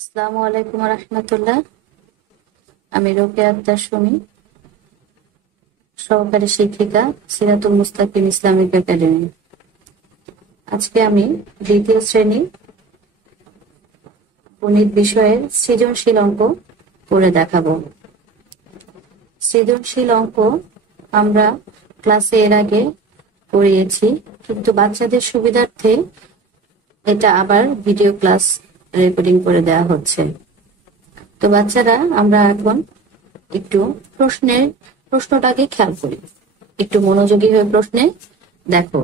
আসসালামু আলাইকুম রহমতুল্লাহ। আমি রোকেয়া আক্তার সুমি, সহকারী শিক্ষিকা, সিরাতুল মুস্তাকিম ইসলামিক একাডেমি। আজকে আমি দ্বিতীয় শ্রেণী গণিত বিষয়ের সৃজনশীল অঙ্ক করে দেখাবো। সৃজনশীল অঙ্ক আমরা ক্লাসে এর আগে করিয়েছি, কিন্তু বাচ্চাদের সুবিধার্থে এটা আবার ভিডিও ক্লাস রেকর্ডিং করে দেওয়া হচ্ছে। তো বাচ্চারা, আমরা এখন একটু প্রশ্নটাকে খেয়াল করি, একটু মনোযোগী হয়ে প্রশ্নে দেখো।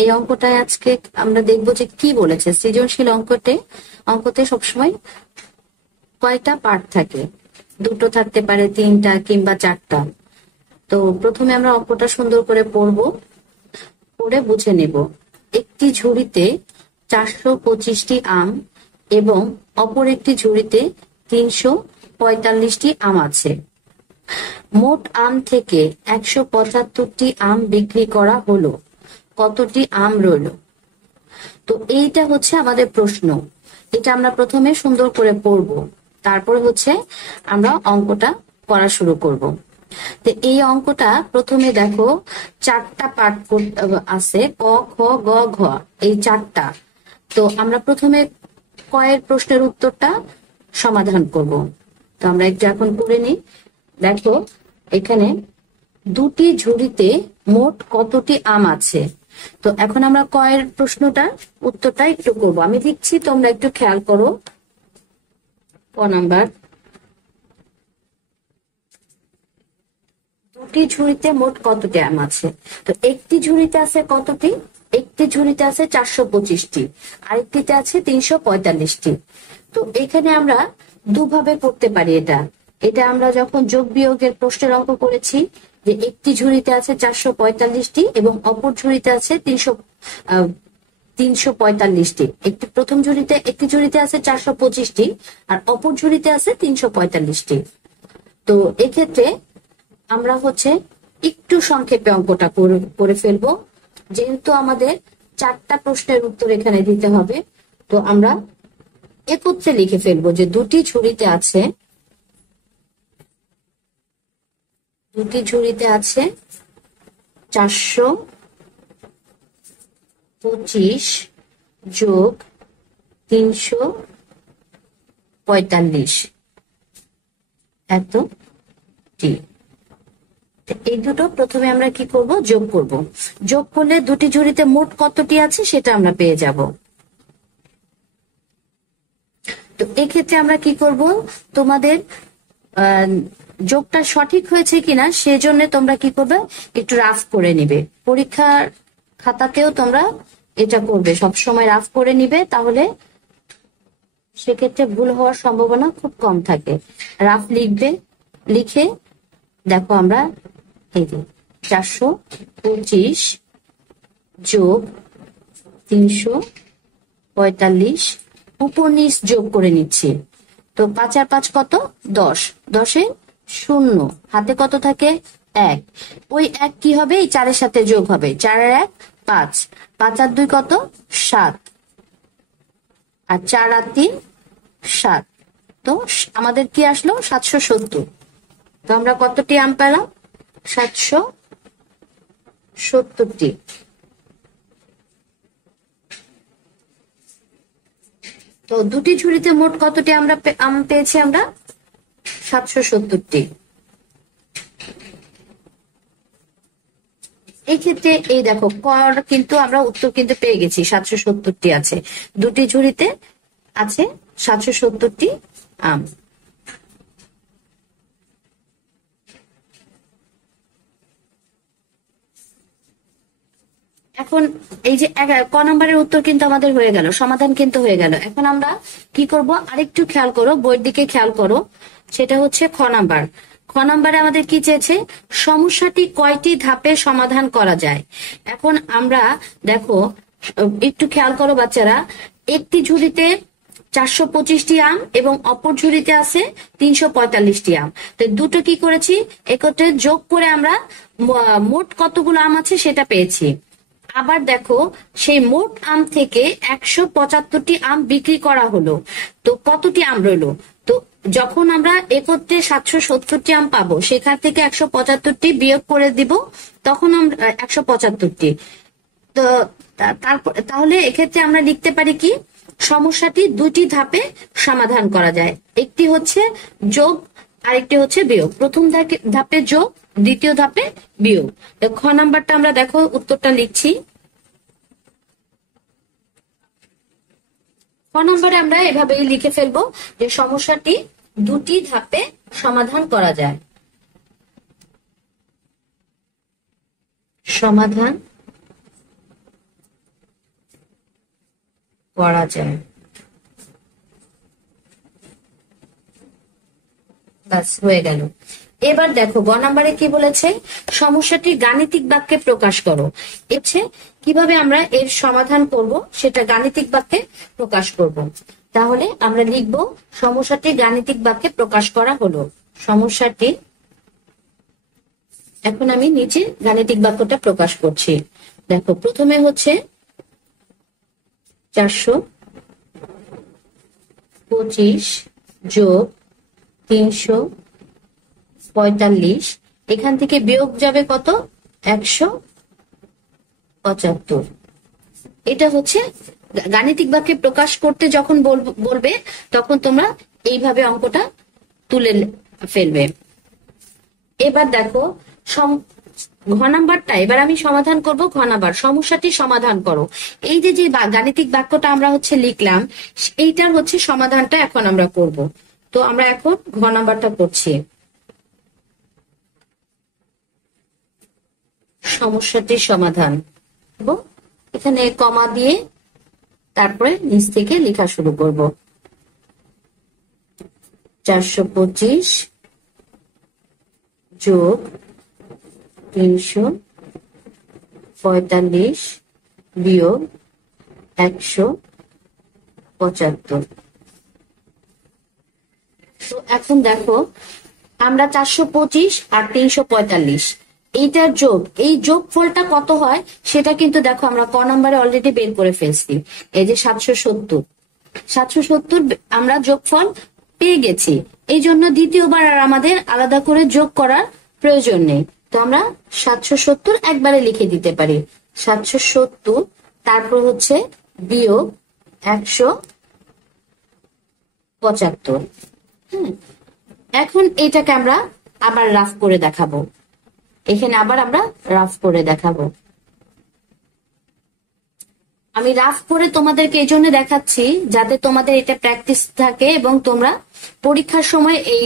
এই অঙ্কটায় আজকে আমরা দেখবো যে কি বলেছে। সৃজনশীল অঙ্কতে সবসময় কয়টা পার্ট থাকে, দুটো থাকতে পারে, তিনটা কিংবা চারটা। তো প্রথমে আমরা অঙ্কটা সুন্দর করে পড়ে বুঝে নেব। একটি ঝুড়িতে 425টি আম এবং অপর একটি ঝুড়িতে 345টি আম আছে। মোট আম থেকে 175টি আম বিক্রি করা হলো, কতটি আম রইল? তো এইটা হচ্ছে আমাদের প্রশ্ন। এটা আমরা প্রথমে সুন্দর করে পড়ব, তারপরে হচ্ছে আমরা অঙ্কটা করা শুরু করব। তো এই অঙ্কটা প্রথমে দেখো, চারটা পার্ট আছে, ক, খ, গ, ঘ, এই চারটা। তো আমরা প্রথমে কয়ের প্রশ্নের উত্তরটা সমাধান করব। তো আমরা একটু এখন করে নিই। দেখো এখানে দুটি ঝুড়িতে মোট কতটি আম আছে। তো এখন আমরা কয়ের উত্তরটা একটু করবো। আমি লিখছি, তোমরা একটু খেয়াল করো। ক নাম্বার, দুটি ঝুড়িতে মোট কতটি আম আছে। তো একটি ঝুড়িতে আছে কতটি? একটি ঝুড়িতে আছে 425টি, আরেকটিতে আছে 345টি। তো এখানে আমরা দুভাবে করতে পারি। এটা আমরা যখন যোগ বিয়োগের প্রশ্নের অঙ্ক করেছি, যে একটি ঝুড়িতে আছে 445টি এবং অপর ঝুড়িতে আছে 345টি। একটি ঝুড়িতে আছে 425টি আর অপর ঝুড়িতে আছে 345টি। তো এক্ষেত্রে আমরা হচ্ছে একটু সংক্ষেপে অঙ্কটা করে ফেলবো, যেহেতু আমাদের চারটা প্রশ্নের উত্তর এখানে দিতে হবে। তো আমরা একত্রে লিখে ফেলবো যে দুটি ঝুড়িতে আছে 425 যোগ 345 এতটি। এই দুটো প্রথমে আমরা কি করব? যোগ করব। যোগ করলে দুটি ঝুড়িতে মোট কতটি আছে সেটা আমরা পেয়ে যাব। তো এক্ষেত্রে আমরা কি করব, তোমাদের যোগটা সঠিক হয়েছে কিনা সেজন্য তোমরা কি করবে, একটু রাফ করে নিবে। পরীক্ষার খাতাতেও তোমরা এটা করবে, সবসময় রাফ করে নিবে, তাহলে সেক্ষেত্রে ভুল হওয়ার সম্ভাবনা খুব কম থাকে। রাফ লিখে দেখো, আমরা এই যে 425 যোগ 345 উপর নিচ যোগ করে নিচ্ছি। তো 5 আর 5 কত? 10। 10-এ 0, হাতে কত থাকে? 1। ওই 1 কি হবে? এই 4-এর সাথে যোগ হবে। 4 আর 1 5, 5 আর 2 কত? 7, আর 4 আর 3 7। তো আমাদের কি আসলো? 770। তো আমরা কতটি আম পেলাম? 770টি। তো দুটি ঝুড়িতে মোট কতটি আম পেয়েছি আমরা? 770টি। এই ক্ষেত্রে এই দেখো, কর কিন্তু আমরা উত্তর কিন্তু পেয়ে গেছি, 770টি আছে। দুটি ঝুড়িতে আছে 770টি আম। এখন এই যে ক নম্বরের উত্তর কিন্তু আমাদের হয়ে গেল, সমাধান কিন্তু হয়ে গেল। এখন আমরা কি করব, আরেকটু খেয়াল করো, বইয়ের দিকে খেয়াল করো। সেটা হচ্ছে খ নাম্বার। খ নাম্বারে আমাদের কি চেয়েছে? সমস্যাটি কয়টি ধাপে সমাধান করা যায়। এখন আমরা দেখো, একটু খেয়াল করো বাচ্চারা। একটি ঝুড়িতে 425টি আম এবং অপর ঝুড়িতে আছে 345টি আম। তো দুটো কি করেছি, একত্রে যোগ করে আমরা মোট কতগুলো আম আছে সেটা পেয়েছি। আবার দেখো সেই মোট আম থেকে 175টি আম বিক্রি করা হলো, তো কতটি আম রইলো? তো যখন আমরা একত্রে 770টি আম পাবো, সেখান থেকে 175টি বিয়োগ করে দিব, তখন আমরা 175টি। তো তারপর তাহলে এক্ষেত্রে আমরা লিখতে পারি কি, সমস্যাটি দুটি ধাপে সমাধান করা যায়। একটি হচ্ছে যোগ, আরেকটি হচ্ছে বিয়োগ। প্রথম ধাপে যোগ, দ্বিতীয় ধাপে বিয়োগ। তো খ নাম্বারটা আমরা দেখো উত্তরটা লিখছি। খ নম্বরে আমরা এভাবেই লিখে ফেলবো যে সমস্যাটি দুটি ধাপে সমাধান করা যায়। সমাধান করা যায়। বাস হয়ে গেল। এবার দেখো গ নাম্বারে কি বলেছে, সমস্যাটি গাণিতিক বাক্যে প্রকাশ করো। এছে কিভাবে আমরা এর সমাধান করব সেটা গাণিতিক বাক্যে প্রকাশ করব। তাহলে আমরা লিখব সমস্যাটি গাণিতিক বাক্যে প্রকাশ করা হলো। সমস্যাটি, এখন আমি নিচে গাণিতিক বাক্যটা প্রকাশ করছি। দেখো প্রথমে হচ্ছে 425 যোগ 345, এখান থেকে বিয়োগ যাবে কত, 175। এটা হচ্ছে গাণিতিক বাক্যে প্রকাশ করতে যখন বলবে তখন তোমরা এইভাবে অঙ্কটা তুলে ফেলবে। এবার দেখো ঘ নাম্বারটা এবার আমি সমাধান করব। ঘ নাম্বার, সমস্যাটি সমাধান করো। এই যে গাণিতিক বাক্যটা আমরা হচ্ছে লিখলাম, এইটার হচ্ছে সমাধানটা এখন আমরা করব। তো আমরা এখন ঘ নাম্বারটা করছি। সমস্যাটির সমাধান, এখানে কমা দিয়ে তারপরে নিচ থেকে লেখা শুরু করব। 425 যোগ 345 বিয়োগ 175। তো এখন দেখো আমরা 425 আর 345 এইটার যোগ, এই যোগ ফলটা কত হয় সেটা কিন্তু দেখো আমরা ক নম্বরে অলরেডি বের করে ফেলছি। এই যে 770 আমরা যোগফল পেয়ে গেছি, এই জন্য দ্বিতীয়বার আর আমাদের আলাদা করে যোগ করার প্রয়োজন নেই। তো আমরা 770 একবারে লিখে দিতে পারি। 770 তারপর হচ্ছে বিয়োগ 175। এখন এইটাকে আমরা আবার রাফ করে দেখাবো। এখানে আবার আমরা রাফ করে দেখাবো। আমি রাফ করে তোমাদেরকে এই জন্য দেখাচ্ছি যাতে তোমাদের এটা প্র্যাকটিস থাকে এবং তোমরা পরীক্ষার সময় এই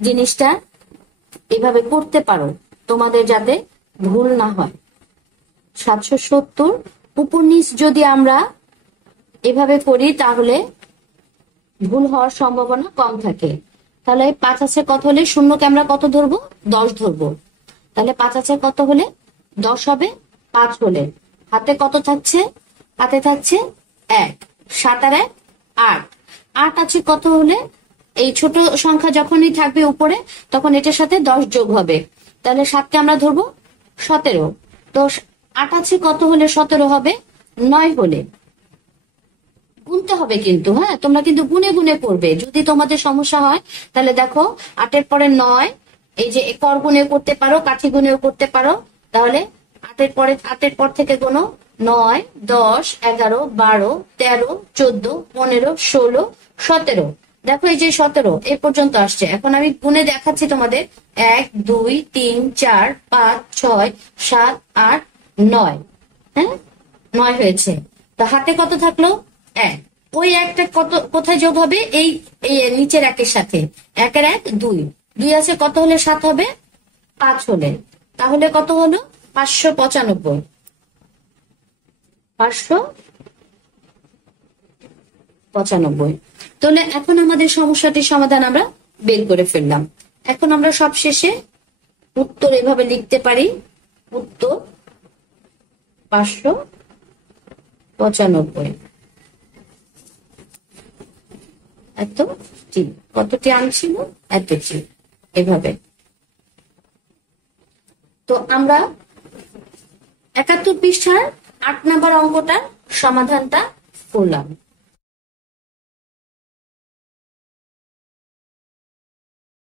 জিনিসটা এভাবে করতে পারো, তোমাদের যাতে ভুল না হয়। 770 উপর নিচ যদি আমরা এভাবে করি তাহলে ভুল হওয়ার সম্ভাবনা কম থাকে। তাহলে 5 আছে কত হলে, শূন্যকে আমরা কত ধরবো, 10 ধরবো। তাহলে 5 আছে কত হলে 10 হবে, 5 হলে হাতে কত থাকছে, হাতে থাকছে 1, 7 আর 1 8। 8 আছে কত হলে, এই ছোট সংখ্যা যখনই থাকবে উপরে তখন এটার সাথে 10 যোগ হবে, তাহলে 7কে আমরা ধরবো 17। তো 8 আছে কত হলে 17 হবে, 9 হলে। গুনতে হবে কিন্তু, হ্যাঁ তোমরা কিন্তু গুনে গুনে করবে। যদি তোমাদের সমস্যা হয় তাহলে দেখো 8-এর পরে 9, এই যে কর গুনে করতে পারো, কাঠি গুনেও করতে পারো। তাহলে 8-এর পর থেকে কোনো 9, 10, 11, 12, 13, 14, 15, 16, 17। দেখো এই যে 17 এ পর্যন্ত আসছে। এখন আমি গুনে দেখাচ্ছি তোমাদের, 1, 2, 3, 4, 5, 6, 7, 8, 9। হ্যাঁ 9 হয়েছে। তো হাতে কত থাকলো, 1। ওই একটা কত কোথায় যোগ হবে, এই নিচের 1-এর সাথে। 1-এর 1 2, 2 আছে কত হলে 7 হবে, 5 হলে। তাহলে কত হলো, 595। 595। তাহলে এখন আমাদের সমস্যাটির সমাধান আমরা বের করে ফেললাম। এখন আমরা সব শেষে উত্তর এভাবে লিখতে পারি, উত্তর 595। এতটি, কতটি আনছিল, এতটি, এভাবে। তো আমরা 71 পৃষ্ঠার 8 নাম্বার অঙ্কটার সমাধানটা করলাম।